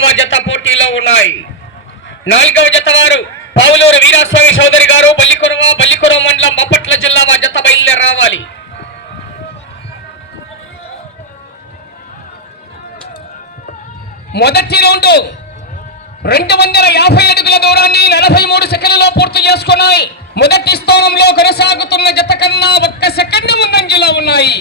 మూడవ జత పోటీలో ఉన్నాయి. నాలుగవ జత వారు పావులూరు వీరాస్వామి చౌదరి గారు బల్లికొరవ బల్లికొరవ మండలం బొప్పట్ల జిల్లా మా జత బయలుదేరి రావాలి మొదటి రౌండ్ రెండు వందల యాభై అడుగుల దూరాన్ని నలభై మూడు సెకండ్లలో పూర్తి చేసుకున్నాయి. మొదటి స్థానంలో కొనసాగుతున్న జత కన్నా ఒక్క సెకండ్ ముందంజలో ఉన్నాయి.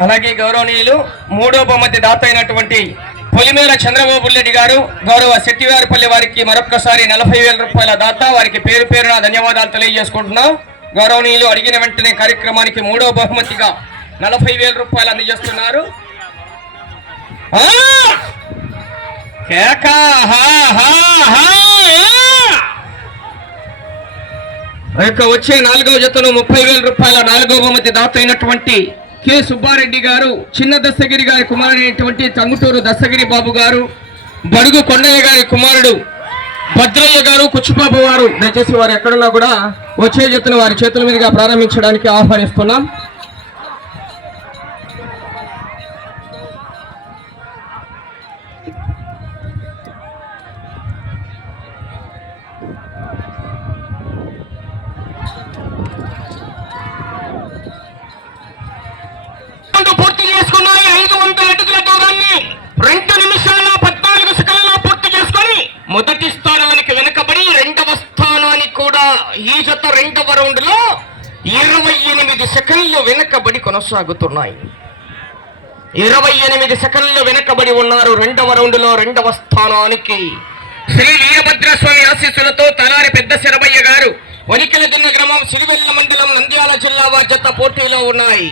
అలాగే గౌరవనీయులు మూడో బహుమతి దాత అయినటువంటి పొలిమేర చంద్రబాబు రెడ్డి గారు గౌరవ శెట్టివారిపల్లి వారికి మరొక్కసారి నలభై వేల రూపాయల దాత వారికి పేరు పేరున ధన్యవాదాలు తెలియజేసుకుంటున్నాం. గౌరవనీయులు అడిగిన వెంటనే కార్యక్రమానికి మూడో బహుమతిగా నలభై వేల రూపాయలు అందజేస్తున్నారు. ఆ! యొక్క వచ్చే నాలుగవ జతను ముప్పై వేల రూపాయల నాలుగవ బహుమతి దాత అయినటువంటి కె. సుబ్బారెడ్డి గారు చిన్న దస్తగిరి గారి కుమారుడైనటువంటి టంగుటూరు దస్తగిరి బాబు గారు బడుగు కొండయ్య గారి కుమారుడు భద్రయ్య గారు కుచ్చుబాబు వారు. దయచేసి వారు ఎక్కడున్నా కూడా వచ్చే జతను వారి చేతుల మీదుగా ప్రారంభించడానికి ఆహ్వానిస్తున్నాం. కొనసాగుతున్నాయి. ఇరవై ఎనిమిది సెకండ్లు వెనకబడి ఉన్నారు. రెండవ రౌండ్లో రెండవ స్థానానికి శ్రీ వీరభద్రస్వామి ఆశీస్సులతో తలారి పెద్ద శరభయ్య గారు వనికెల గ్రామం సిరివెల్ల మండలం నంద్యాల జిల్లా వారి పోటీలో ఉన్నాయి.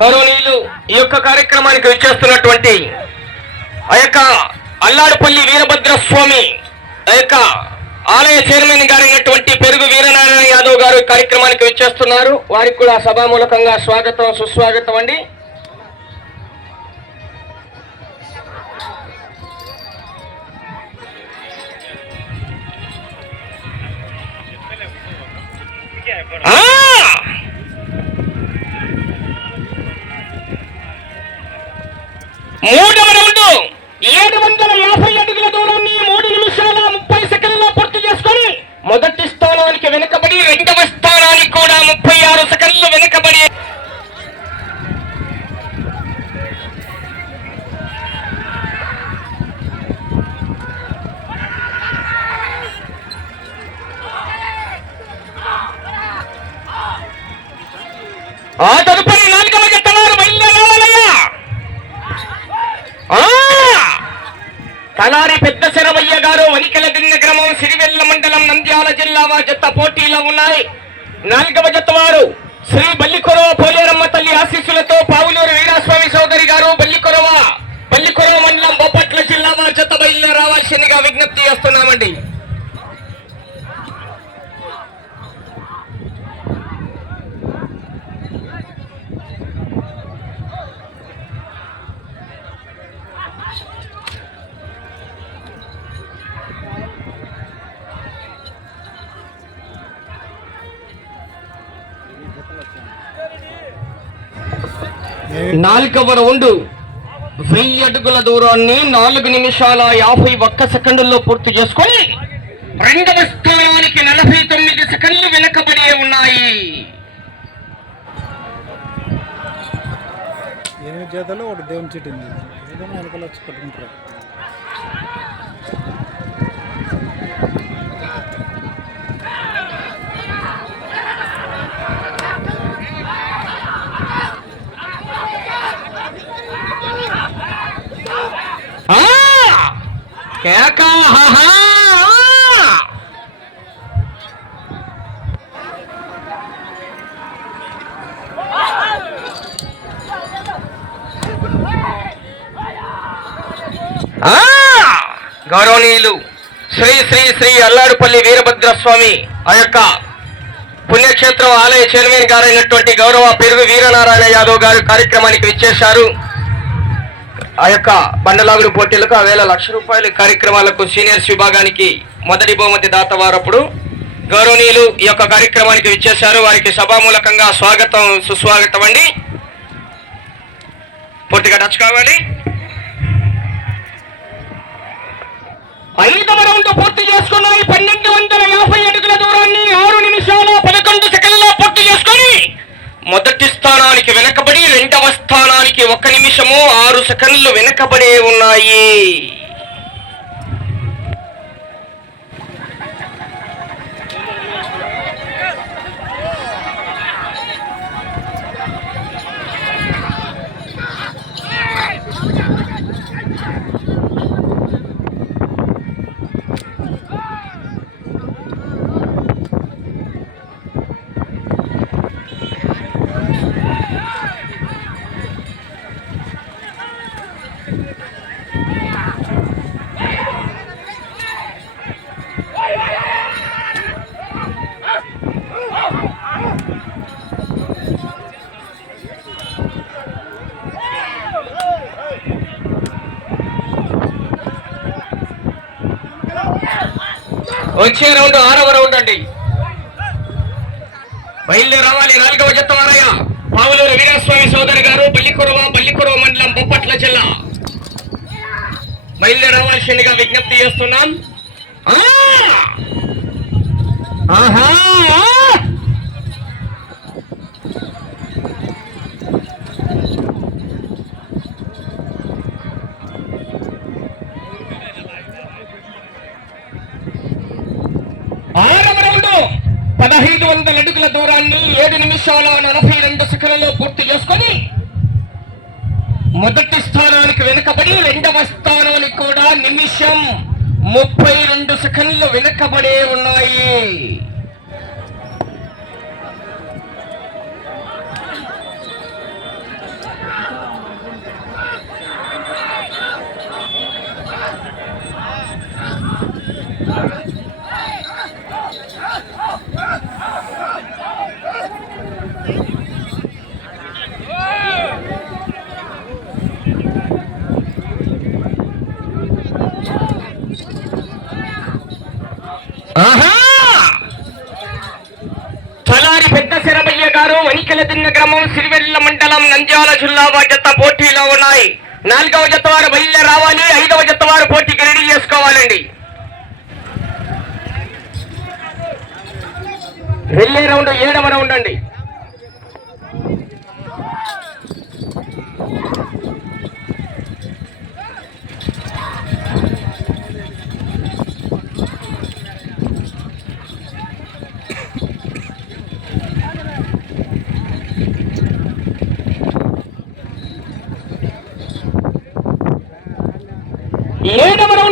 గౌరవనీయులు ఈ యొక్క కార్యక్రమానికి విచ్చేస్తున్నటువంటి ఆ యొక్క అల్లాడిపల్లి వీరభద్ర స్వామి ఆ యొక్క ఆలయ చైర్మన్ గారైనటువంటి పెరుగు వీరనారాయణ యాదవ్ గారు కార్యక్రమానికి విచ్చేస్తున్నారు. వారికి కూడా సభామూలకంగా స్వాగతం సుస్వాగతం అండి. ఆ తదుపరి నాలుగవ జత బయలుదేరాలయ్యా తలారి పెద్ద శరవయ్య గారు వనికెల దిన్న గ్రామం సిరివెల్ల మండలం నంద్యాల జిల్లా వారి జత పోటీలో ఉన్నాయి. నాలుగవ జత వారు శ్రీ బల్లికొరవ పోలేరమ్మ తల్లి ఆశీస్సులతో పావులూరు వీరాస్వామి సోదరి గారు బల్లికొరవ బల్లికొరవ మండలం బొప్పట్ల జిల్లా వారి జత బయలుదేరి రావాల్సిందిగా విజ్ఞప్తి చేస్తున్నాను. నాలుగవర ఉండు వెయ్యి అడుగుల దూరాన్ని నాలుగు నిమిషాల యాభై ఒక్క సెకండ్లో పూర్తి చేసుకొని రెండవ స్థానానికి నలభై తొమ్మిది సెకండ్లు వెనకబడే ఉన్నాయి. ఎనిమిది చేతలు ఒకటి దేవుని చెట్టు ఉంది. ఏదైనా వెనకాల వచ్చి పట్టుకుంటారు ఆ! కేక గౌరవనీయులు శ్రీ శ్రీ శ్రీ అల్లాడుపల్లి వీరభద్ర స్వామి ఆ యొక్క పుణ్యక్షేత్రం ఆలయ చైర్మన్ గారైనటువంటి గౌరవ పెరుగు వీరనారాయణ యాదవ్ గారు కార్యక్రమానికి విచ్చేశారు. ఆ యొక్క బండలాగుడు పోటీలకు ఆ వేల లక్ష రూపాయల కార్యక్రమాలకు సీనియర్స్ విభాగానికి మొదటి బహుమతి దాత వారప్పుడు గౌరవనీయులు ఈ యొక్క కార్యక్రమానికి విచ్చేశారు. వారికి సభామూలకంగా స్వాగతం సుస్వాగతం అండి. పూర్తిగా టచ్ కావాలి ఐదవ రౌండ్ పూర్తి చేసుకున్న. పన్నెండు వందల యాభై అడుగుల దూరాన్ని ఆరు నిమిషాల పదకొండు సెకండ్లలో పూర్తి చేసుకొని మొదటి స్థానానికి వెనకబడి రెండవ స్థానానికి ఒక నిమిషము ఆరు సెకండ్లు వెనకబడే ఉన్నాయి. వచ్చే రౌండ్ ఆరవ రౌండ్ అండి. బయలుదేరి రావాలి నాలుగవ జత వారయ్య పావులూరు వీరస్వామి సోదరి గారు పల్లికురవ పల్లికురవ మండలం బొప్పట్ల జిల్లా. బయలుదేరి రావాల్సిందిగా విజ్ఞప్తి చేస్తున్నాం. ఆ! ఆహా! పదహైదు వందల అడుగుల దూరాన్ని ఏడు నిమిషాల నలభై రెండు సెకండ్లలో పూర్తి చేసుకొని మొదటి స్థానానికి వెనుకబడి రెండవ స్థానానికి కూడా నిమిషం ముప్పై రెండు సెకండ్లు వెనుకబడే ఉన్నాయి. గారు గ్రామం సిరివెల్ల మండలం నంద్యాల జిల్లా వారి జత పోటీలో ఉన్నాయి. నాలుగవ జత వారు బయలు రావాలి. ఐదవ జత వారు పోటీకి రెడీ చేసుకోవాలండి. వెళ్ళే రౌండ్ ఏడవ రౌండ్ అండి.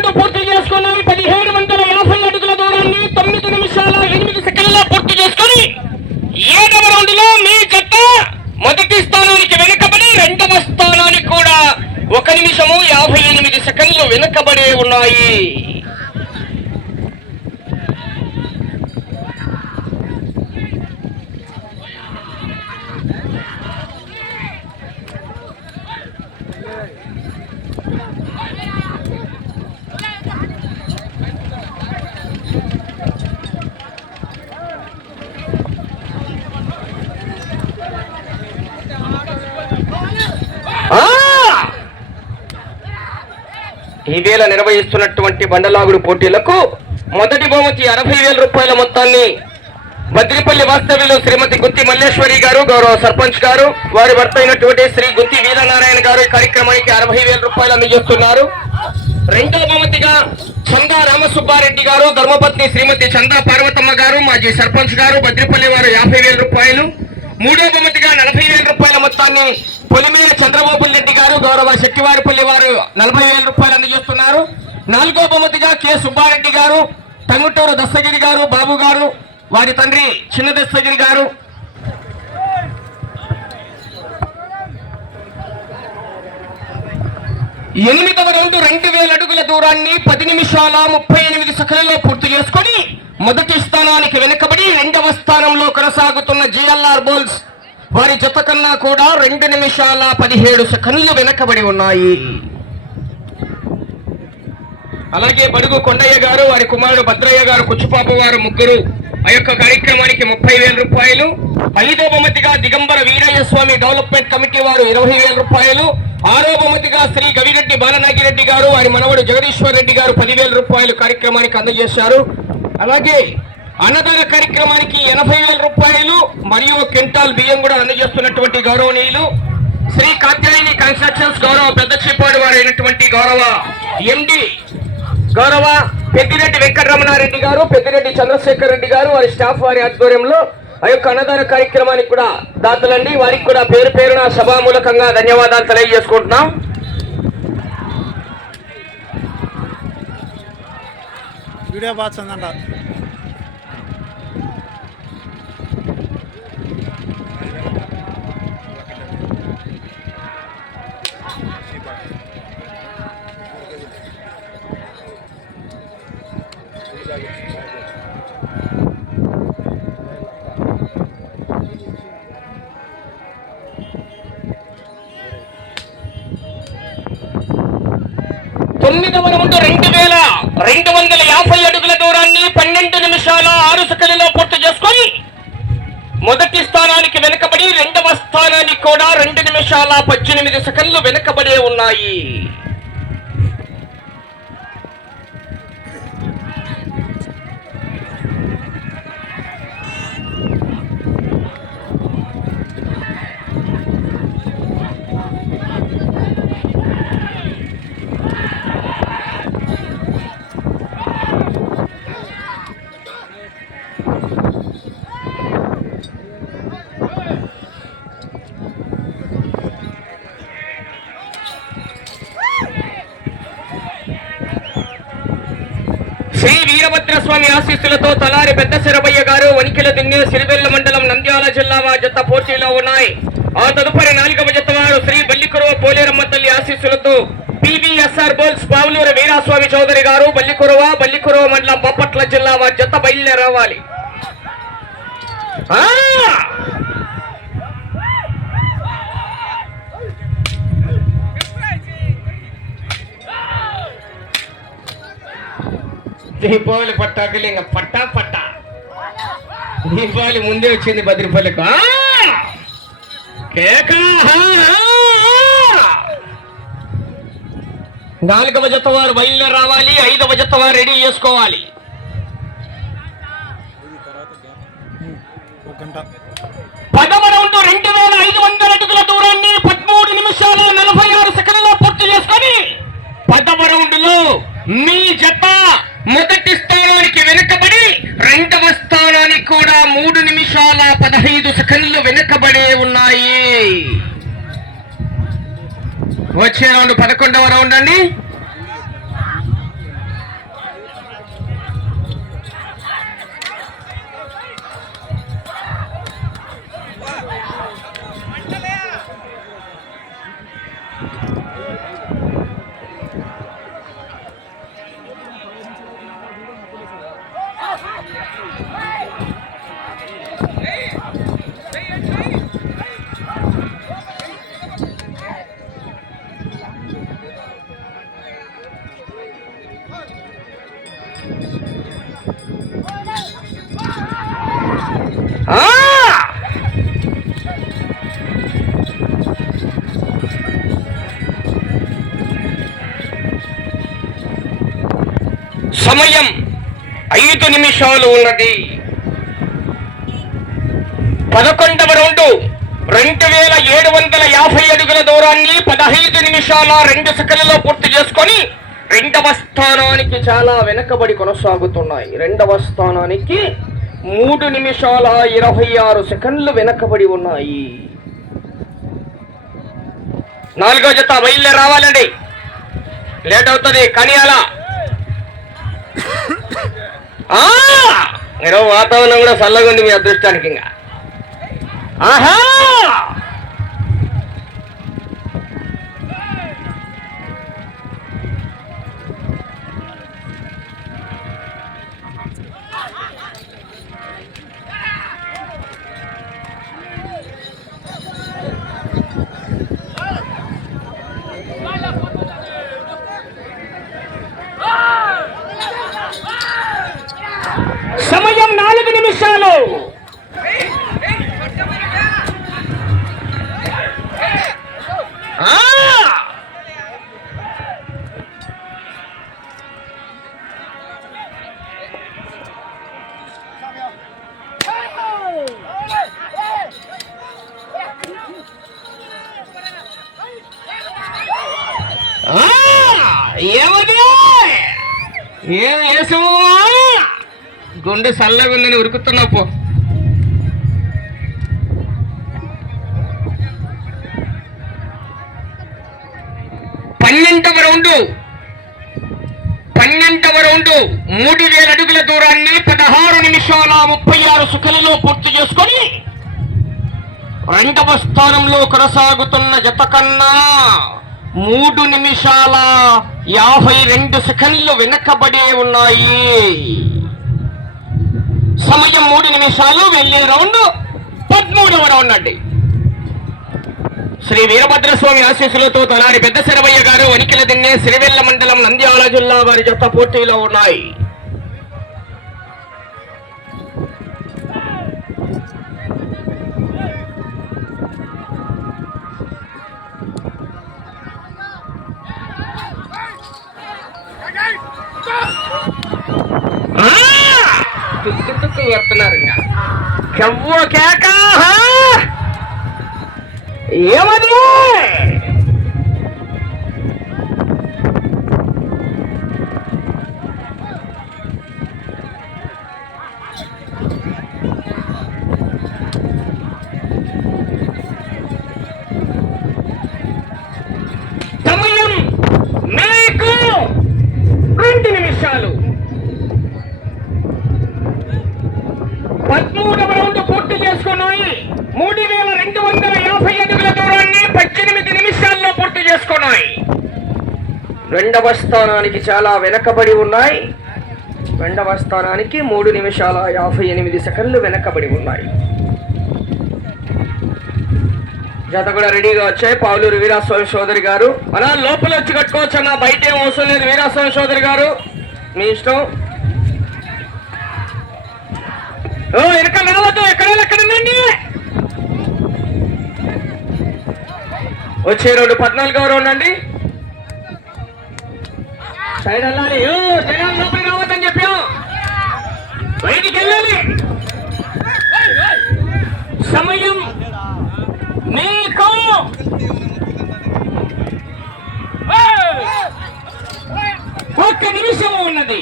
ఏడవ పూర్తి చేసుకున్నాయి. పదిహేడు వందల యాభై అడుగుల దూరాన్ని తొమ్మిది నిమిషాల ఎనిమిది సెకండ్ల పూర్తి చేసుకొని ఏడవ రౌండ్లో మీ జట్ట మొదటి స్థానానికి వెనుకబడి రెండవ స్థానానికి కూడా ఒక నిమిషము యాభై ఎనిమిది సెకండ్లు వెనుకబడే ఉన్నాయి ఆ! ఈ వేళ నిర్వహిస్తున్నటువంటి బండలాగుడు పోటీలకు మొదటి బహుమతి అరవై వేల రూపాయల మొత్తాన్ని బద్రిపల్లి వాస్తవ్యంలో శ్రీమతి గుత్తి మల్లేశ్వరి గారు గౌరవ సర్పంచ్ గారు వారి భర్త అయినటువంటి శ్రీ గుత్తి వీరనారాయణ గారు ఈ కార్యక్రమానికి అరవై వేల రూపాయలు అందజేస్తున్నారు. రెండో బహుమతిగా చందా రామసుబ్బారెడ్డి గారు ధర్మపత్ని శ్రీమతి చందా పార్వతమ్మ గారు మాజీ సర్పంచ్ గారు బద్రిపల్లి వారు యాభై వేల రూపాయలు. మూడో బహుమతిగా నలభై వేల రూపాయలు మొత్తాన్ని పొలిమేర చంద్రబాబు రెడ్డి గారు గౌరవ శెట్టివారిపల్లి వారు నలభై వేల రూపాయలు అందజేస్తున్నారు. నాలుగో బహుమతిగా కె. సుబ్బారెడ్డి గారు టంగుటూరు దస్తగిరి గారు బాబు గారు వారి తండ్రి చిన్న దస్తగిరి గారు. ఎనిమిదవ రౌండ్ రెండు వేల అడుగుల దూరాన్ని పది నిమిషాల ముప్పై ఎనిమిది సెకండ్లలో పూర్తి చేసుకొని మొదటి స్థానానికి వెనుకబడి రెండవ స్థానంలో కొనసాగుతున్న జిఎల్ఆర్ బోల్స్ వారి జత కన్నా కూడా రెండు నిమిషాల పదిహేడు సెకండ్లు వెనకబడి ఉన్నాయి. అలాగే బడుగు కొండయ్య గారు వారి కుమారుడు భద్రయ్య గారు కుచ్చుపాప వారు ముగ్గురు ఆ యొక్క కార్యక్రమానికి ముప్పై వేల రూపాయలు ఐదో బహుమతిగా దిగంబర వీరయ్య స్వామి డెవలప్మెంట్ కమిటీ వారు ఇరవై వేల రూపాయలు ఆరో బహుమతిగా శ్రీ గవిరెడ్డి బాలనాగిరెడ్డి గారు వారి మనవడు జగదీశ్వర్ రెడ్డి గారు పదివేల రూపాయలు కార్యక్రమానికి అందజేశారు. అలాగే అన్నదాన కార్యక్రమానికి ఎనభై వేల రూపాయలు మరియు కింటాల్ బియ్యం కూడా అందజేస్తున్నటువంటి గౌరవనీయులు. శ్రీ కాత్యాయని కన్స్ట్రక్షన్స్ గౌరవ పెద్ద చెప్పాడు వారు అయినటువంటి గౌరవ ఎండి గౌరవ పెద్దిరెడ్డి వెంకటరమణారెడ్డి గారు పెద్దిరెడ్డి చంద్రశేఖర్ రెడ్డి గారు వారి స్టాఫ్ వారి ఆధ్వర్యంలో ఆ యొక్క అన్నదాన కార్యక్రమానికి కూడా దాతలండి. వారికి కూడా పేరు పేరున సభామూలకంగా ధన్యవాదాలు తెలియజేసుకుంటున్నాం. వీడియో బాగా ఉందంట రెండు వేల రెండు వందల యాభై అడుగుల దూరాన్ని పన్నెండు నిమిషాల ఆరు సెకండ్లో పూర్తి చేసుకొని మొదటి స్థానానికి వెనుకబడి రెండవ స్థానానికి కూడా రెండు నిమిషాల పద్దెనిమిది సెకండ్లు వెనుకబడే ఉన్నాయి. శ్రీ వీరభద్ర స్వామి ఆశీస్సులతో తలారి పెద్ద శరభయ్య గారు వనికిల దిన్నె సిరివెల్ల మండలం నంద్యాల జిల్లా వారి జత పోటీలో ఉన్నాయి. ఆ తదుపరి నాలుగవ జత వారు శ్రీ బల్లికురవ పోలేరమ్మ తల్లి ఆశీస్సులతో పివిఎస్ఆర్ బోల్స్ పావులూరు వీరాస్వామి చౌదరి గారు బల్లికురవ బల్లికురవ మండలం బొప్పట్ల జిల్లా వారి జత బయలుదేరవాలి దీపావళి పట్టాకలు ఇంకా పట్టా పట్టా. దీపావళి ముందే వచ్చింది బద్రిపల్లికి కేక! నాలుగవ జత వారు బయలుదేరి రావాలి ఐదవ జత వారు రెడీ చేసుకోవాలి. ఒక పదవ రౌండ్ రెండు వేల ఐదు వందల అడుగుల దూరాన్ని పదమూడు నిమిషాల నలభై ఆరు సెకండ్లలో పూర్తి చేసుకొని పదవ రౌండ్లో మీ జత మొదటి స్థానానికి వెనుకబడి రెండవ స్థానానికి కూడా మూడు నిమిషాల పదహైదు సెకండ్లు వెనుకబడే ఉన్నాయి. వచ్చే రౌండ్ పదకొండవ రౌండ్ అండి. ఐదు ఉన్నది. పదకొండవ రౌండు. రెండు వేల ఏడు వందల యాభై అడుగుల దూరాన్ని పదహైదు నిమిషాల రెండు సెకండ్లలో పూర్తి చేసుకొని రెండవ స్థానానికి చాలా వెనకబడి కొనసాగుతున్నాయి. రెండవ స్థానానికి మూడు నిమిషాల ఇరవై ఆరు సెకండ్లు వెనకబడి ఉన్నాయి. నాలుగో జత బయలుదేరి రావాలండి. లేట్ అవుతుంది. కానీ అలా ఈరోజు వాతావరణం కూడా చల్లగా ఉంది మీ అదృష్టానికి ఇంకా. ఆహా! నాలుగు గుండె చల్లగా ఉందని ఉరుకుతున్నా పో. పన్నెండవ రౌండు. పన్నెండవ రౌండు. మూడు వేల అడుగుల దూరాన్ని పదహారు నిమిషాల ముప్పై ఆరు సుఖలలో పూర్తి చేసుకొని రెండవ స్థానంలో కొనసాగుతున్న జత కన్నా మూడు నిమిషాల యాభై రెండు సెకండ్లు వెనకబడే ఉన్నాయి. సమయం మూడు నిమిషాలు వెళ్ళే రౌండ్ పదమూడవ రౌండ్ అండి. శ్రీ వీరభద్రస్వామి ఆశీస్సులతో తలారి పెద్ద శరవయ్య గారు వనికిల దిన్నే సిరివెల్ల మండలం నంద్యాల జిల్లా వారి జత పోటీలో ఉన్నాయి. వస్తున్నారు ఇంకా. చెవ్వ కేక ఏమది? రెండవ స్థానానికి చాలా వెనకబడి ఉన్నాయి. రెండవ స్థానానికి మూడు నిమిషాల యాభై ఎనిమిది సెకండ్లు వెనకబడి ఉన్నాయి. జత కూడా రెడీగా వచ్చాయి. పావులూరు వీరాస్వామి సోదరి గారు. అలా లోపల వచ్చి కట్టుకోవచ్చు అన్న బయట ఏం అవసరం లేదు. వీరాస్వామి సోదరి గారు మీ ఇష్టం? ఓ వెనక నిలవద్దు ఎక్కడ ఎక్కడండి వచ్చే రెండు పద్నాలుగవ రౌండ్ అండి సైడ్ వెళ్ళాలి ఓ జనాలు లోపలికి రావద్దని చెప్పాం. బయటికి వెళ్ళాలి. సమయం నీకు. ఒక్క నిమిషం ఉన్నది.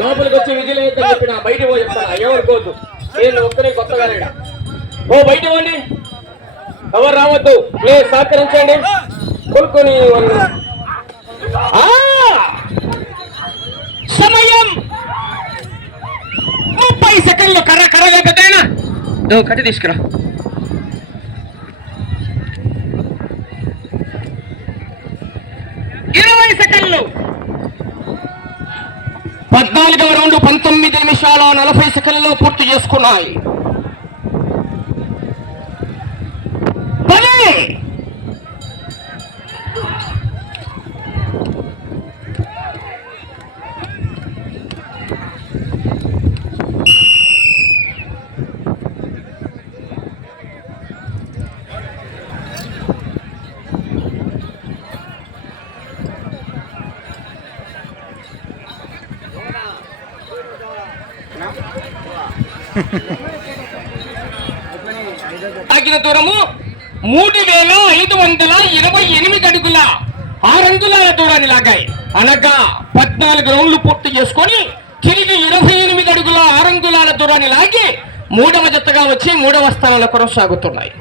లోపలికి వచ్చి విధులు అయితే చెప్పిన బయటకు పో చెప్తాను? ఎవరికోద్దు నేను ఒక్కనే కొత్తగా లేడా? ఓ బయట ఇవ్వండి. ఎవరు రావద్దు. ప్లీజ్ సహకరించండి. కొనుక్కొని ఆ! సమయం ముప్పై సెకండ్లు. కర్ర కర్రగా పెద్దయినా నువ్వు కట్టి తీసుకురా. ఇరవై సెకండ్లు. పద్నాలుగవ రౌండ్ పంతొమ్మిది నిమిషాల నలభై సెకండ్లలో పూర్తి చేసుకున్నాయి. మూడు వేల ఐదు వందల ఇరవై ఎనిమిది అడుగుల ఆరు అంగుళాల దూరాన్ని లాగాయి. అనగా పద్నాలుగు రౌండ్లు పూర్తి చేసుకొని తిరిగి ఇరవై ఎనిమిది అడుగుల ఆరు అంగుళాల దూరాన్ని లాగి మూడవ జతగా వచ్చి మూడవ స్థానంలో కొనసాగుతున్నాయి.